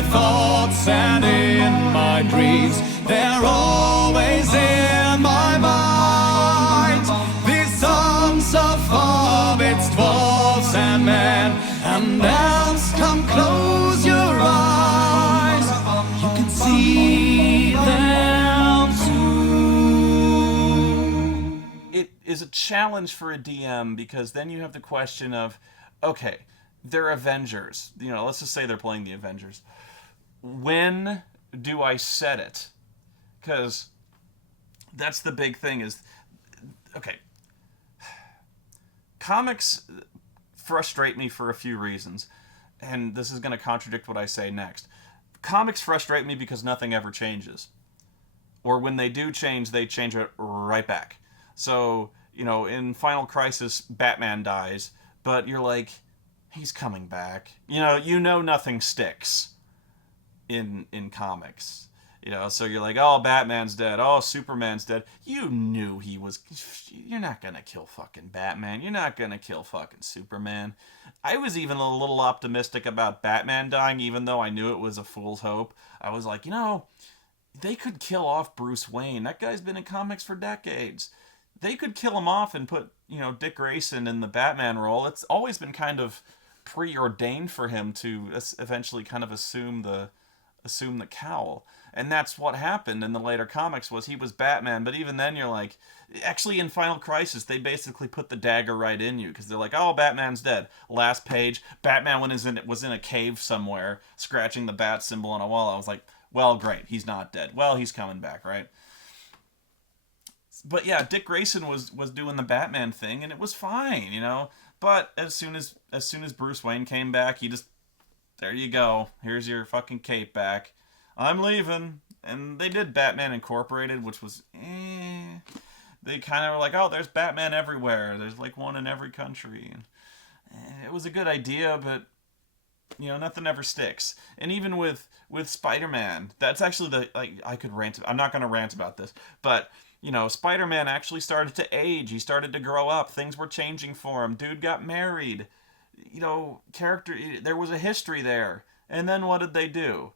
my thoughts and in my dreams. They're always in my mind. These songs of hobbits, dwarves and men, and elves, come close your eyes. You can see them too. It is a challenge for a DM because then you have the question of, okay, they're Avengers. You know, let's just say they're playing the Avengers. When do I set it? Because that's the big thing is, okay, comics frustrate me for a few reasons. And this is going to contradict what I say next. Comics frustrate me because nothing ever changes. Or when they do change, they change it right back. So, you know, in Final Crisis, Batman dies, but you're like, he's coming back. You know nothing sticks in comics. You know, so you're like, oh, Batman's dead. Oh, Superman's dead. You knew he was... You're not going to kill fucking Batman. You're not going to kill fucking Superman. I was even a little optimistic about Batman dying, even though I knew it was a fool's hope. I was like, they could kill off Bruce Wayne. That guy's been in comics for decades. They could kill him off and put, Dick Grayson in the Batman role. It's always been kind of preordained for him to eventually kind of assume the cowl. And that's what happened in the later comics was he was Batman, but even then you're like, actually in Final Crisis they basically put the dagger right in you because they're like, oh, Batman's dead. Last page, Batman was in a cave somewhere scratching the bat symbol on a wall. I was like, well, great, he's not dead. Well, he's coming back, right? But yeah, Dick Grayson was doing the Batman thing and it was fine, But as soon as Bruce Wayne came back, he just, there you go. Here's your fucking cape back. I'm leaving. And they did Batman Incorporated, which was, They kind of were like, oh, there's Batman everywhere. There's like one in every country. And it was a good idea, but, nothing ever sticks. And even with Spider-Man, that's actually I could rant. I'm not going to rant about this, but... Spider-Man actually started to age. He started to grow up. Things were changing for him. Dude got married. There was a history there. And then what did they do?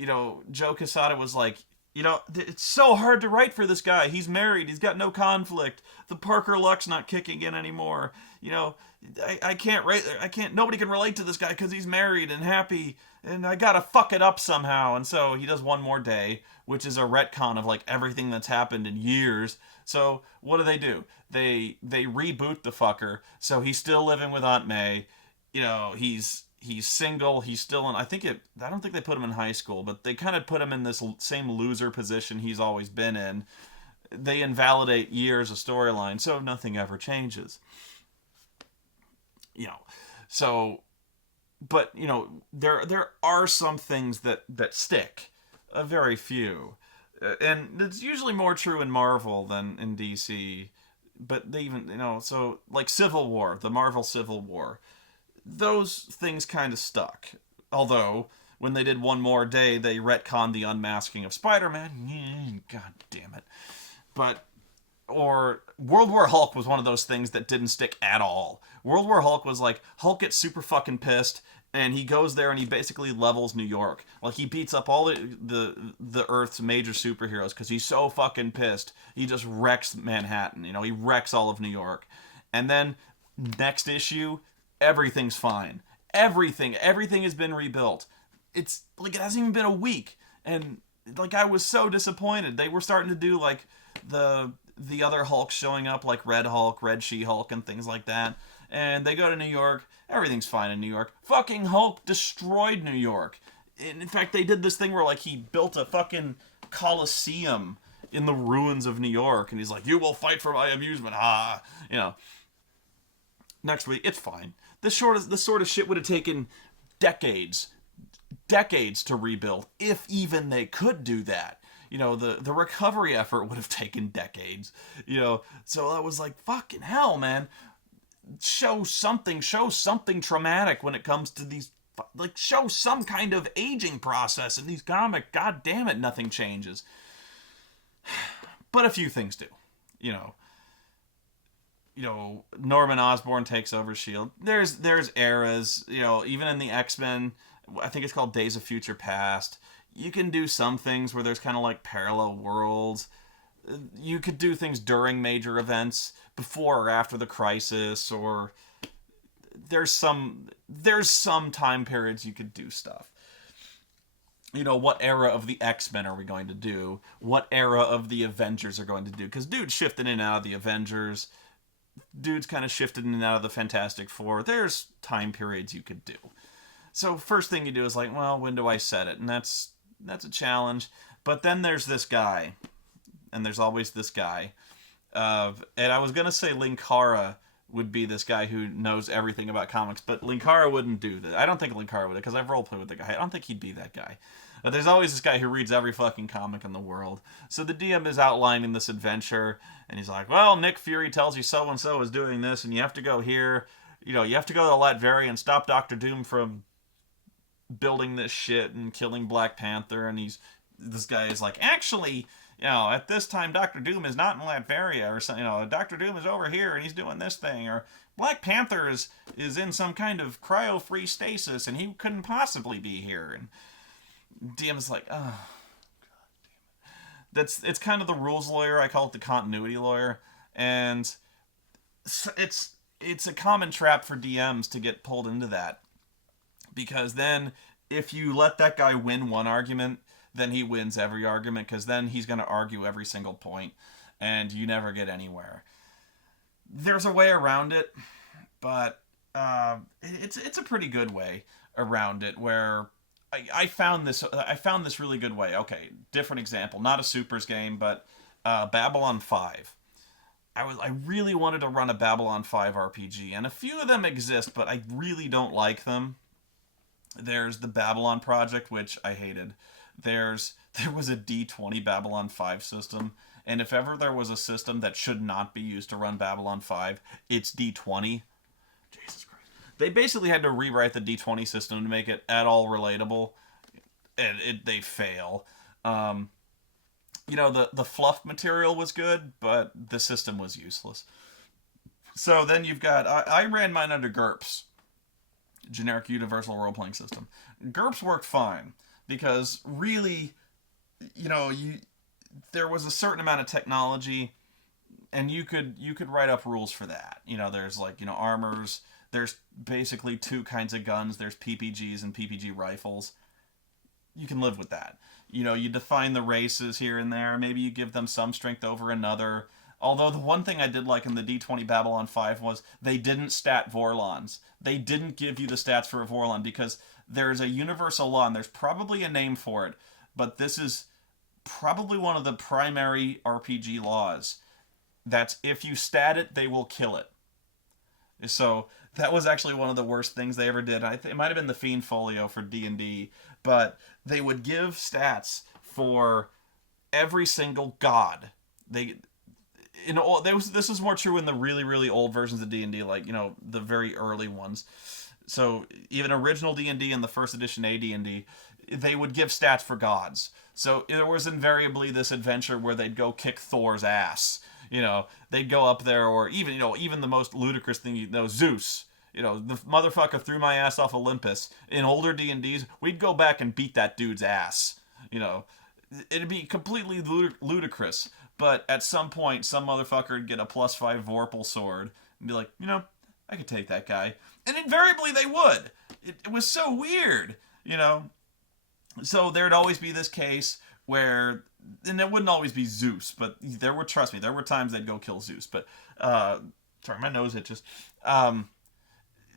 Joe Quesada was like, it's so hard to write for this guy. He's married. He's got no conflict. The Parker luck's not kicking in anymore. I can't write. Nobody can relate to this guy because he's married and happy. And I gotta fuck it up somehow. And so he does One More Day, which is a retcon of like everything that's happened in years. So what do? They reboot the fucker. So he's still living with Aunt May. He's single. He's still in. I don't think they put him in high school, but they kind of put him in this same loser position he's always been in. They invalidate years of storyline, so nothing ever changes. So. But, there are some things that stick. A very few. And it's usually more true in Marvel than in DC. But they even, so, like Civil War, the Marvel Civil War. Those things kind of stuck. Although, when they did One More Day, they retconned the unmasking of Spider-Man. God damn it. Or World War Hulk was one of those things that didn't stick at all. World War Hulk was like, Hulk gets super fucking pissed, and he goes there and he basically levels New York. Like, he beats up all the Earth's major superheroes because he's so fucking pissed. He just wrecks Manhattan, he wrecks all of New York. And then, next issue, everything's fine. Everything has been rebuilt. It's, like, it hasn't even been a week. And, like, I was so disappointed. They were starting to do, like, the other Hulk showing up, like Red Hulk, Red She-Hulk, and things like that. And they go to New York. Everything's fine in New York. Fucking Hulk destroyed New York. And in fact, they did this thing where, like, he built a fucking Coliseum in the ruins of New York. And he's like, you will fight for my amusement. Next week, it's fine. This sort of shit would have taken decades to rebuild, if even they could do that. The recovery effort would have taken decades. So I was like, fucking hell, man. Show something traumatic when it comes to these, like, show some kind of aging process in these comics. God damn it, nothing changes. But a few things do. Norman Osborn takes over S.H.I.E.L.D. There's eras, even in the X-Men, I think it's called Days of Future Past. You can do some things where there's kind of like parallel worlds. You could do things during major events, before or after the crisis, or there's some time periods you could do stuff. What era of the X-Men are we going to do? What era of the Avengers are going to do? Because dude's shifted in and out of the Avengers. Dude's kind of shifted in and out of the Fantastic Four. There's time periods you could do. So first thing you do is like, well, when do I set it? And that's a challenge. But then there's this guy. And there's always this guy. And I was going to say Linkara would be this guy who knows everything about comics, but Linkara wouldn't do that. I don't think Linkara would, because I've roleplayed with the guy. I don't think he'd be that guy. But there's always this guy who reads every fucking comic in the world. So the DM is outlining this adventure, and he's like, well, Nick Fury tells you so-and-so is doing this, and you have to go here. You have to go to Latveria and stop Doctor Doom from building this shit and killing Black Panther. And this guy is like, actually, at this time, Doctor Doom is not in Latveria, or something. Doctor Doom is over here and he's doing this thing, or Black Panther is in some kind of cryo-free stasis and he couldn't possibly be here. And DM's like, oh, God damn it. It's kind of the rules lawyer. I call it the continuity lawyer, and it's a common trap for DMs to get pulled into that, because then if you let that guy win one argument, then he wins every argument, because then he's going to argue every single point, and you never get anywhere. There's a way around it, but it's a pretty good way around it, where I found this really good way. Okay, different example, not a Supers game, but Babylon 5. I really wanted to run a Babylon 5 RPG, and a few of them exist, but I really don't like them. There's the Babylon Project, which I hated. There was a D20 Babylon 5 system, and if ever there was a system that should not be used to run Babylon 5, it's D20. Jesus Christ. They basically had to rewrite the D20 system to make it at all relatable, and they fail. The fluff material was good, but the system was useless. So then you've got... I ran mine under GURPS, Generic Universal Role-Playing System. GURPS worked fine, because really, there was a certain amount of technology, and you could write up rules for that. There's armors. There's basically two kinds of guns. There's PPGs and PPG rifles. You can live with that. You define the races here and there. Maybe you give them some strength over another. Although the one thing I did like in the D20 Babylon 5 was they didn't stat Vorlons. They didn't give you the stats for a Vorlon, because there's a universal law, and there's probably a name for it, but this is probably one of the primary RPG laws. That's if you stat it, they will kill it. So that was actually one of the worst things they ever did. It might have been the Fiend Folio for D&D, but they would give stats for every single god. This is more true in the really, really old versions of D&D, the very early ones. So even original D&D and the first edition AD&D, they would give stats for gods. So there was invariably this adventure where they'd go kick Thor's ass. They'd go up there, or even the most ludicrous thing, Zeus. The motherfucker threw my ass off Olympus. In older D&Ds, we'd go back and beat that dude's ass. It'd be completely ludicrous. But at some point, some motherfucker would get a +5 Vorpal sword and be like, I could take that guy. And invariably they would. It was so weird, So there'd always be this case where, and it wouldn't always be Zeus, but there were times they'd go kill Zeus. But, sorry, my nose itches.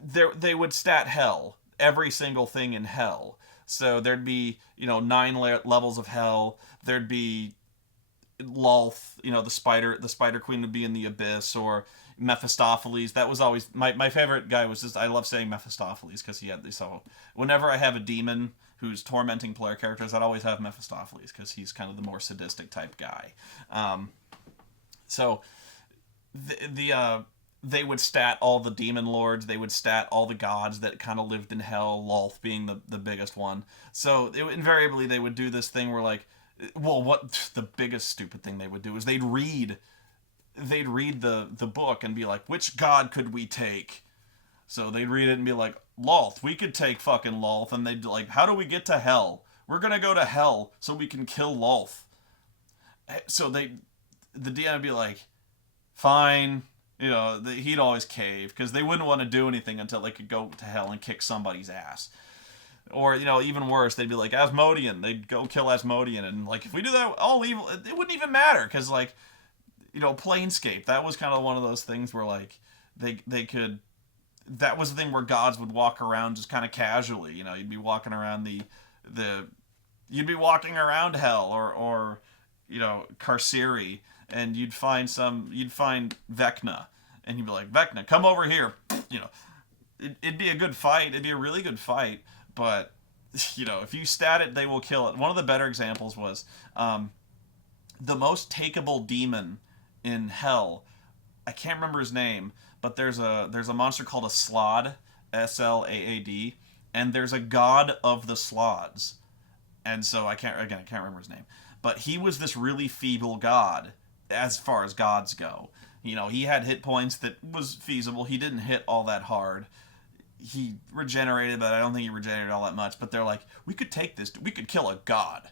They would stat hell, every single thing in hell. So there'd be, 9 levels of hell. There'd be Lolth, the spider queen would be in the abyss, or Mephistopheles. That was always my favorite guy. I love saying Mephistopheles, because he had these. So whenever I have a demon who's tormenting player characters, I'd always have Mephistopheles, because he's kind of the more sadistic type guy. So they would stat all the demon lords. They would stat all the gods that kind of lived in hell, Lolth being the biggest one. So invariably they would do this thing where what the biggest stupid thing they would do is they'd read the book and be like, which god could we take? So they'd read it and be like, Lolth, we could take fucking Lolth. And they'd like, how do we get to hell? We're gonna go to hell so we can kill Lolth. So the DM would be like, fine. You know, he'd always cave because they wouldn't want to do anything until they could go to hell and kick somebody's ass. Or, you know, even worse, they'd be like, Asmodean. They'd go kill Asmodean. And, like, if we do that, all evil, it wouldn't even matter. Because, like, you know, Planescape, that was kind of one of those things where, like, they could... That was the thing where gods would walk around just kind of casually. You know, you'd be walking around you'd be walking around hell or you know, Carceri, and you'd find Vecna. And you'd be like, Vecna, come over here. You know, it'd be a good fight. It'd be a really good fight. But, you know, if you stat it, they will kill it. One of the better examples was the most takeable demon in hell. I can't remember his name, but there's a monster called a Slaad, Slaad, and there's a god of the Slaads. And so I can't remember his name. But he was this really feeble god as far as gods go. You know, he had hit points that was feasible. He didn't hit all that hard. He regenerated, but I don't think he regenerated all that much. But they're like, we could take this, we could kill a god,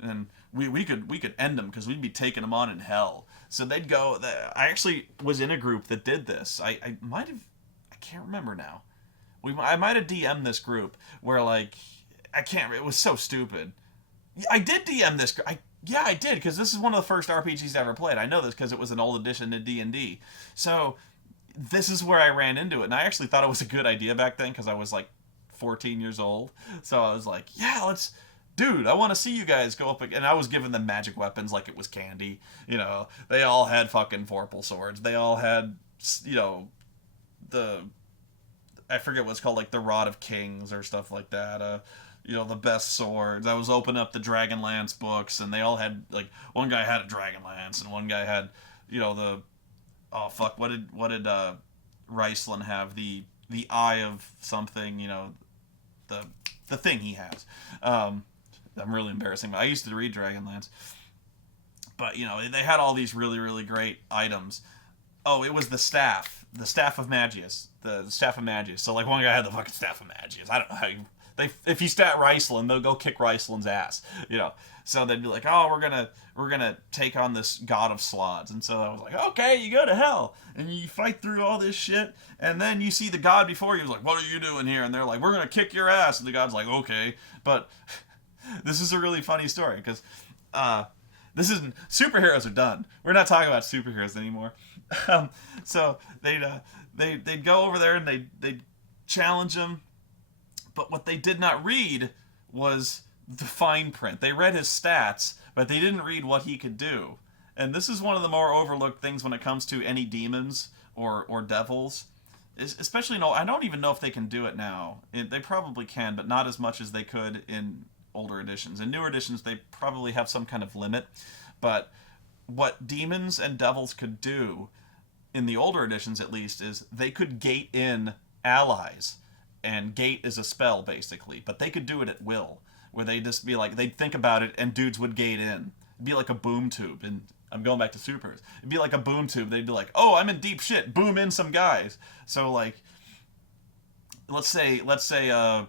and we could end him because we'd be taking him on in hell. So they'd go. I actually was in a group that did this. I might have, I can't remember now. I might have DM'd this group where like it was so stupid. I did DM this. Yeah, I did because this is one of the first RPGs I ever played. I know this because it was an old edition to D&D. So this is where I ran into it, and I actually thought it was a good idea back then because I was like 14 years old. So I was like, yeah, dude, I want to see you guys go up. And I was giving them magic weapons like it was candy. You know, they all had fucking Vorpal swords. They all had, you know, I forget what it's called, like the Rod of Kings or stuff like that. You know, the best swords. I was opening up the Dragonlance books, and they all had, like, one guy had a Dragonlance, and one guy had, you know, what did Riceland have? The eye of something, you know, the thing he has. I'm really embarrassing. I used to read Dragonlance. But, you know, they had all these really, really great items. Oh, it was the staff. The Staff of Magius. The Staff of Magius. So, like, one guy had the fucking Staff of Magius. I don't know how you... If you stat Riceland, they'll go kick Riceland's ass, you know. So they'd be like, "Oh, we're gonna take on this god of Slaads," and so I was like, "Okay, you go to hell and you fight through all this shit, and then you see the god before you. He's like, "What are you doing here?" And they're like, "We're gonna kick your ass," and the god's like, "Okay," but this is a really funny story because this isn't superheroes are done. We're not talking about superheroes anymore. So they'd go over there and they'd challenge him. But what they did not read was the fine print. They read his stats, but they didn't read what he could do. And this is one of the more overlooked things when it comes to any demons or devils. Especially, I don't even know if they can do it now. They probably can, but not as much as they could in older editions. In newer editions, they probably have some kind of limit. But what demons and devils could do, in the older editions at least, is they could gate in allies. And gate is a spell, basically. But they could do it at will. Where they'd just be like, they'd think about it, and dudes would gate in. It'd be like a boom tube. And I'm going back to supers. It'd be like a boom tube. They'd be like, oh, I'm in deep shit. Boom in some guys. So, like, let's say a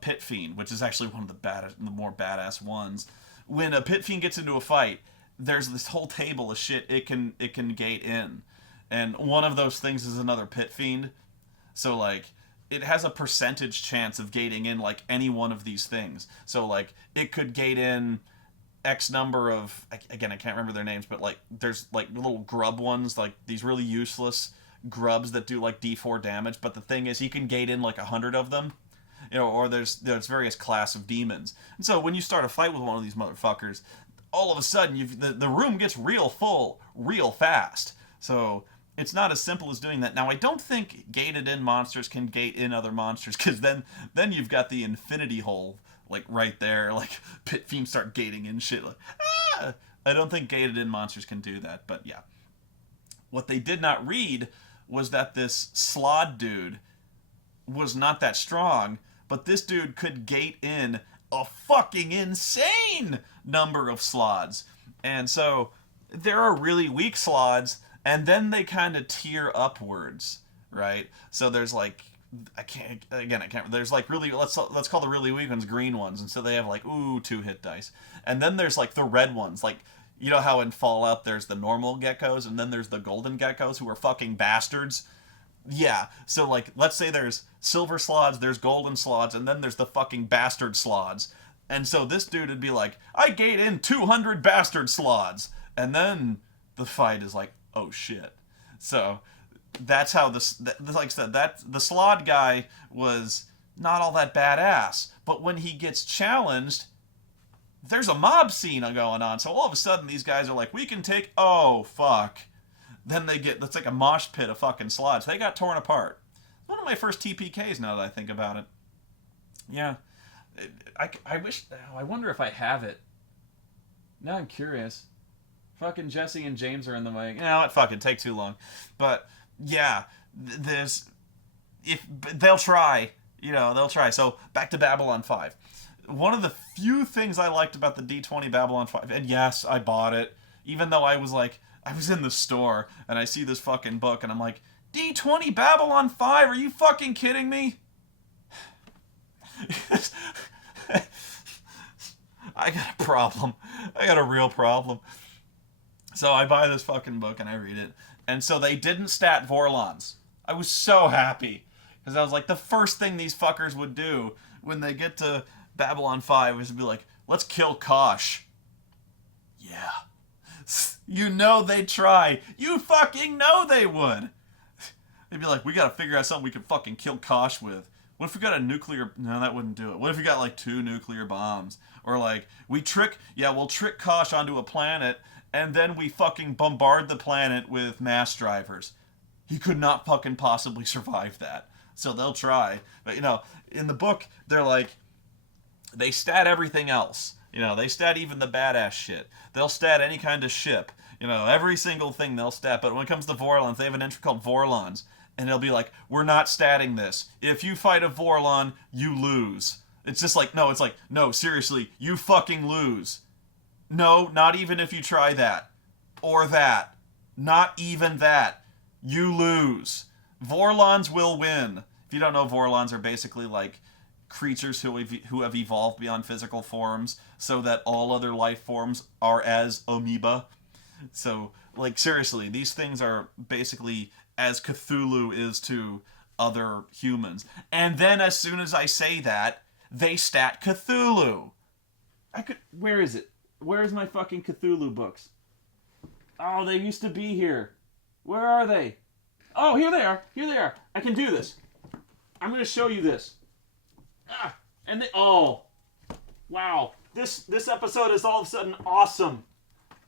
pit fiend, which is actually one of the more badass ones. When a pit fiend gets into a fight, there's this whole table of shit it can gate in. And one of those things is another pit fiend. So, like, it has a percentage chance of gating in, like, any one of these things. So, like, it could gate in X number of... Again, I can't remember their names, but, like, there's, like, little grub ones, like, these really useless grubs that do, like, D4 damage. But the thing is, he can gate in, like, 100 of them. You know, or there's various class of demons. And so, when you start a fight with one of these motherfuckers, all of a sudden, the room gets real full real fast. So... it's not as simple as doing that. Now, I don't think gated-in monsters can gate in other monsters, because then you've got the infinity hole, like, right there. Like, pit fiends start gating in shit. Like, ah! I don't think gated-in monsters can do that, but yeah. What they did not read was that this Slaad dude was not that strong, but this dude could gate in a fucking insane number of Slaads. And so, there are really weak Slaads, and then they kind of tier upwards, right? So there's like I can't. There's like really let's call the really weak ones green ones, and so they have like 2 hit dice, and then there's like the red ones, like you know how in Fallout there's the normal geckos, and then there's the golden geckos who are fucking bastards. Yeah, so like let's say there's silver slots, there's golden slots, and then there's the fucking bastard slots, and so this dude would be like, I gate in 200 bastard slots, and then the fight is like, oh shit. So that's how like I said, that the Slod guy was not all that badass, but when he gets challenged, there's a mob scene going on. So all of a sudden, these guys are like, we can take. Oh fuck! Then they get. That's like a mosh pit of fucking Slods. They got torn apart. One of my first TPKs. Now that I think about it, yeah. I wish. I wonder if I have it. Now I'm curious. Fucking Jesse and James are in the way. You know, it fucking take too long, but. Yeah, there's they'll try, they'll try. So back to Babylon 5. One of the few things I liked about the D20 Babylon 5, and yes, I bought it, even though I was in the store and I see this fucking book and I'm like, D20 Babylon 5, are you fucking kidding me? I got a problem. I got a real problem. So I buy this fucking book and I read it. And so they didn't stat Vorlons. I was so happy. Because I was like, the first thing these fuckers would do when they get to Babylon 5 is to be like, let's kill Kosh. Yeah. You know they'd try. You fucking know they would. They'd be like, we gotta figure out something we can fucking kill Kosh with. What if we got a nuclear... No, that wouldn't do it. What if we got like 2 nuclear bombs? Or like, we'll trick Kosh onto a planet... and then we fucking bombard the planet with mass drivers. He could not fucking possibly survive that. So they'll try. But, in the book, they're like, they stat everything else. They stat even the badass shit. They'll stat any kind of ship. Every single thing they'll stat. But when it comes to Vorlons, they have an entry called Vorlons. And they'll be like, we're not statting this. If you fight a Vorlon, you lose. It's just like, no, it's like, no, seriously, you fucking lose. No, not even if you try that. Or that. Not even that. You lose. Vorlons will win. If you don't know, Vorlons are basically like creatures who have evolved beyond physical forms so that all other life forms are as amoeba. So, like, seriously, these things are basically as Cthulhu is to other humans. And then as soon as I say that, they stat Cthulhu. Where is it? Where's my fucking Cthulhu books? Oh, they used to be here. Where are they? Oh, here they are. Here they are. I can do this. I'm going to show you this. Oh. Wow. This episode is all of a sudden awesome.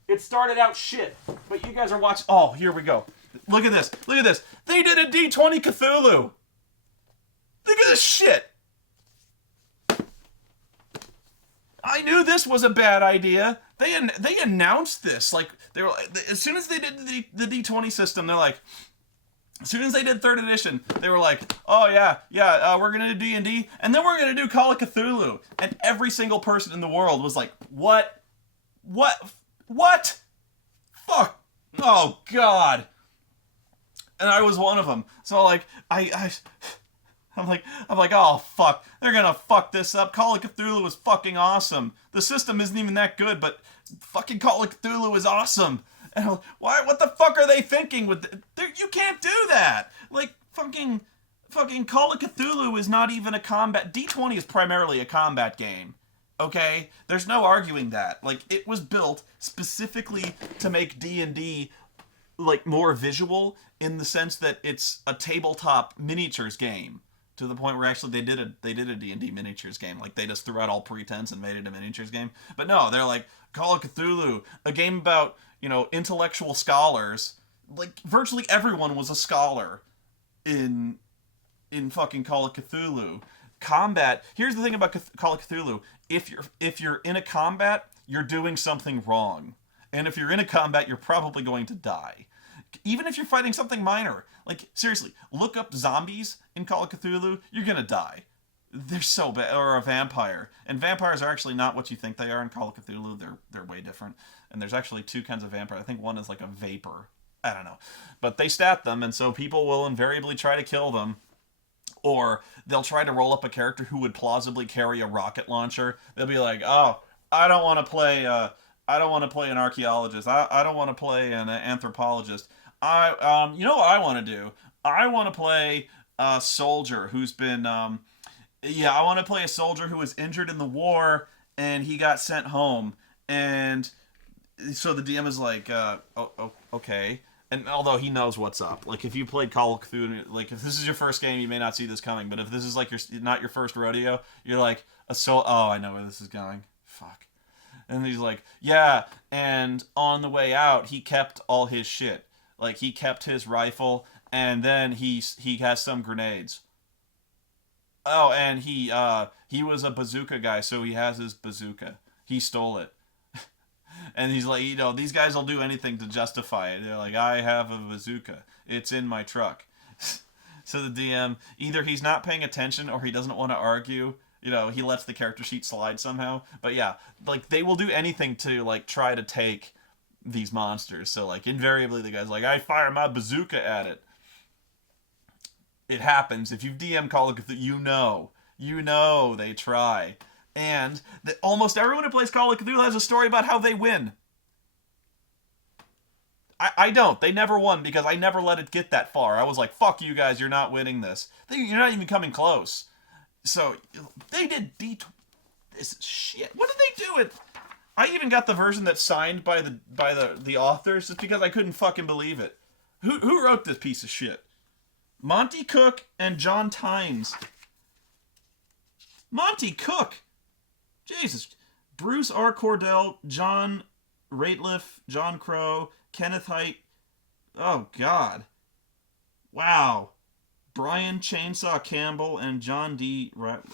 It started out shit, but you guys are watching. Oh, here we go. Look at this. Look at this. They did a D20 Cthulhu. Look at this shit. I knew this was a bad idea. They announced this. Like, they were as soon as they did the D20 system, they're like, as soon as they did 3rd edition, they were like, oh yeah, we're gonna do D&D, and then we're gonna do Call of Cthulhu. And every single person in the world was like, what? Fuck! Oh God! And I was one of them. So like, I'm like, oh fuck, they're gonna fuck this up. Call of Cthulhu was fucking awesome. The system isn't even that good, but fucking Call of Cthulhu is awesome. And I'm like, what the fuck are they thinking with you can't do that. Like, fucking Call of Cthulhu is not even a combat. D20 is primarily a combat game. Okay? There's no arguing that. Like, it was built specifically to make D&D like more visual in the sense that it's a tabletop miniatures game. To the point where actually they did a D&D miniatures game. Like, they just threw out all pretense and made it a miniatures game. But no, they're like, Call of Cthulhu, a game about, intellectual scholars. Like, virtually everyone was a scholar in fucking Call of Cthulhu. Combat, here's the thing about Call of Cthulhu. If you're in a combat, you're doing something wrong. And if you're in a combat, you're probably going to die. Even if you're fighting something minor. Like, seriously, look up zombies in Call of Cthulhu, you're gonna die. They're so bad. Or a vampire. And vampires are actually not what you think they are in Call of Cthulhu. They're way different. And there's actually 2 kinds of vampire. I think one is like a vapor. I don't know. But they stat them, and so people will invariably try to kill them. Or they'll try to roll up a character who would plausibly carry a rocket launcher. They'll be like, "Oh, I don't want to play. I don't want to play an archaeologist. I don't want to play an anthropologist. You know what I want to do? I want to play a soldier who's been, yeah, I want to play a soldier who was injured in the war and he got sent home. And so the DM is like, okay. And although he knows what's up, like if you played Call of Cthulhu, like if this is your first game, you may not see this coming. But if this is like not your first rodeo, you're like oh, I know where this is going. Fuck. And he's like, yeah. And on the way out, he kept all his shit. Like he kept his rifle, and then he has some grenades. Oh, and he was a bazooka guy, so he has his bazooka. He stole it. And he's like, these guys will do anything to justify it. They're like, I have a bazooka. It's in my truck. So the DM, either he's not paying attention or he doesn't want to argue. He lets the character sheet slide somehow. But yeah, like they will do anything to like try to take these monsters. So like invariably the guy's like, I fire my bazooka at it. It happens. If you've DM Call of Cthulhu, you know they try. And almost everyone who plays Call of Cthulhu has a story about how they win. I don't. They never won because I never let it get that far. I was like, fuck you guys, you're not winning this. You're not even coming close. So, they did this shit. What did they do it? I even got the version that's signed by the authors just because I couldn't fucking believe it. Who wrote this piece of shit? Monty Cook and John Tynes. Monty Cook! Jesus. Bruce R. Cordell, John Rateliff, John Crow, Kenneth Haidt. Oh, God. Wow. Brian Chainsaw Campbell and John D. Fuck.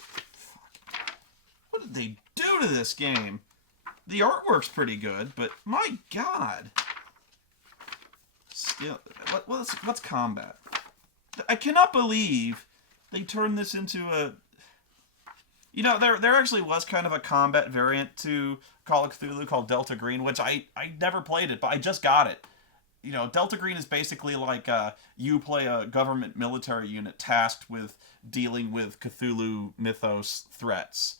What did they do to this game? The artwork's pretty good, but my God. Still, what's combat? I cannot believe they turned this into a... there actually was kind of a combat variant to Call of Cthulhu called Delta Green, which I never played it, but I just got it. Delta Green is basically like you play a government military unit tasked with dealing with Cthulhu mythos threats.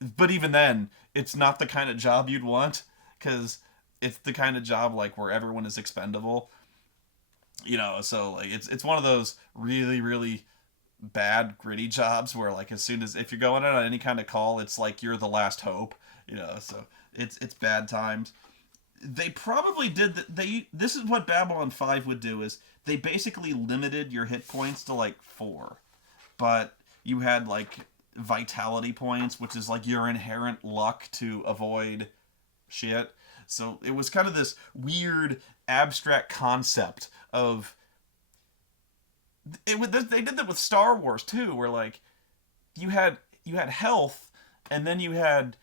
But even then, it's not the kind of job you'd want, because it's the kind of job like where everyone is expendable. So like it's one of those really, really bad gritty jobs where like as soon as if you're going out on any kind of call, it's like you're the last hope. So it's bad times. They probably did this is what Babylon 5 would do, is they basically limited your hit points to like 4, but you had like vitality points, which is like your inherent luck to avoid shit. So it was kind of this weird abstract concept of they did that with Star Wars too, where like you had health and then you had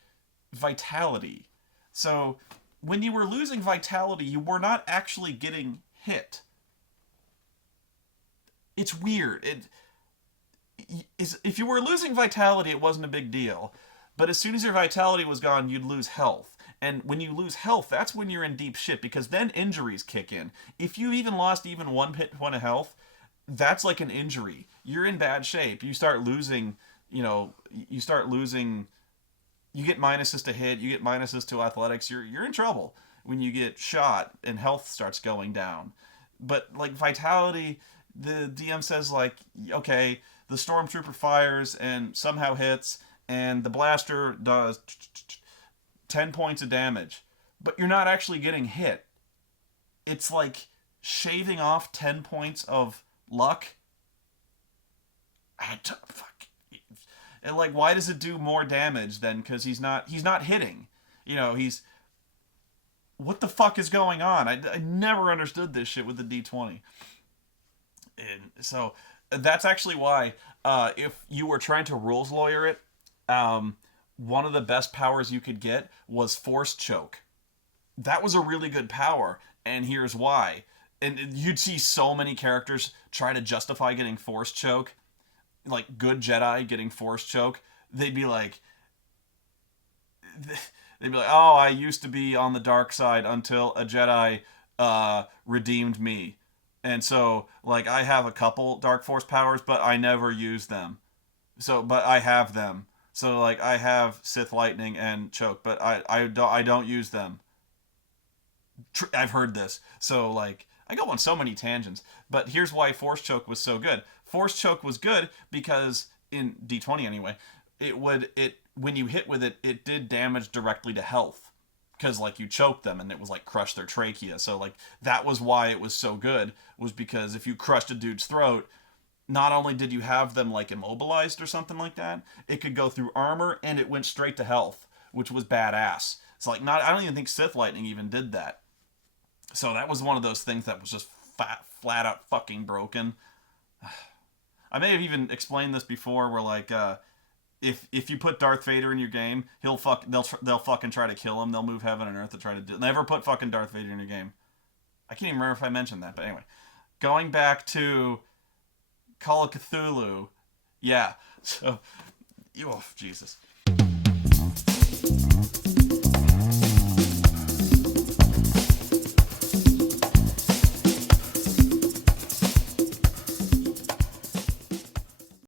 vitality. So when you were losing vitality, you were not actually getting hit. It's weird. If you were losing vitality, it wasn't a big deal. But as soon as your vitality was gone, you'd lose health. And when you lose health, that's when you're in deep shit, because then injuries kick in. If you even lost even one hit point of health, that's like an injury. You're in bad shape. You start losing, you get minuses to hit, you get minuses to athletics, you're in trouble when you get shot and health starts going down. But like vitality, the DM says like, okay, the stormtrooper fires and somehow hits, and the blaster does 10 points of damage, but you're not actually getting hit. It's like shaving off 10 points of luck. And like, why does it do more damage then? Because he's not hitting. What the fuck is going on? I never understood this shit with the D20. And so that's actually why if you were trying to rules lawyer it, one of the best powers you could get was Force Choke. That was a really good power, and here's why. And you'd see so many characters try to justify getting Force Choke, like good Jedi getting Force Choke. They'd be like, oh, I used to be on the dark side until a Jedi redeemed me. And so, like, I have a couple Dark Force powers, but I never use them. So, but I have them. So, like, I have Sith Lightning and Choke, but I don't use them. I've heard this. So, like, I go on so many tangents. But here's why Force Choke was so good. Force Choke was good because, in D20 anyway, when you hit with it, it did damage directly to health. Because, like, you choked them and it was, like, crushed their trachea. So, like, that was why it was so good, was because if you crushed a dude's throat, not only did you have them, like, immobilized or something like that, it could go through armor and it went straight to health, which was badass. It's like, I don't even think Sith Lightning even did that. So that was one of those things that was just flat out fucking broken. I may have even explained this before, where like if you put Darth Vader in your game, they'll fucking try to kill him. They'll move heaven and earth to try to do. Never put fucking Darth Vader in your game. I can't even remember if I mentioned that, but anyway, going back to Call of Cthulhu, yeah. So, oh Jesus.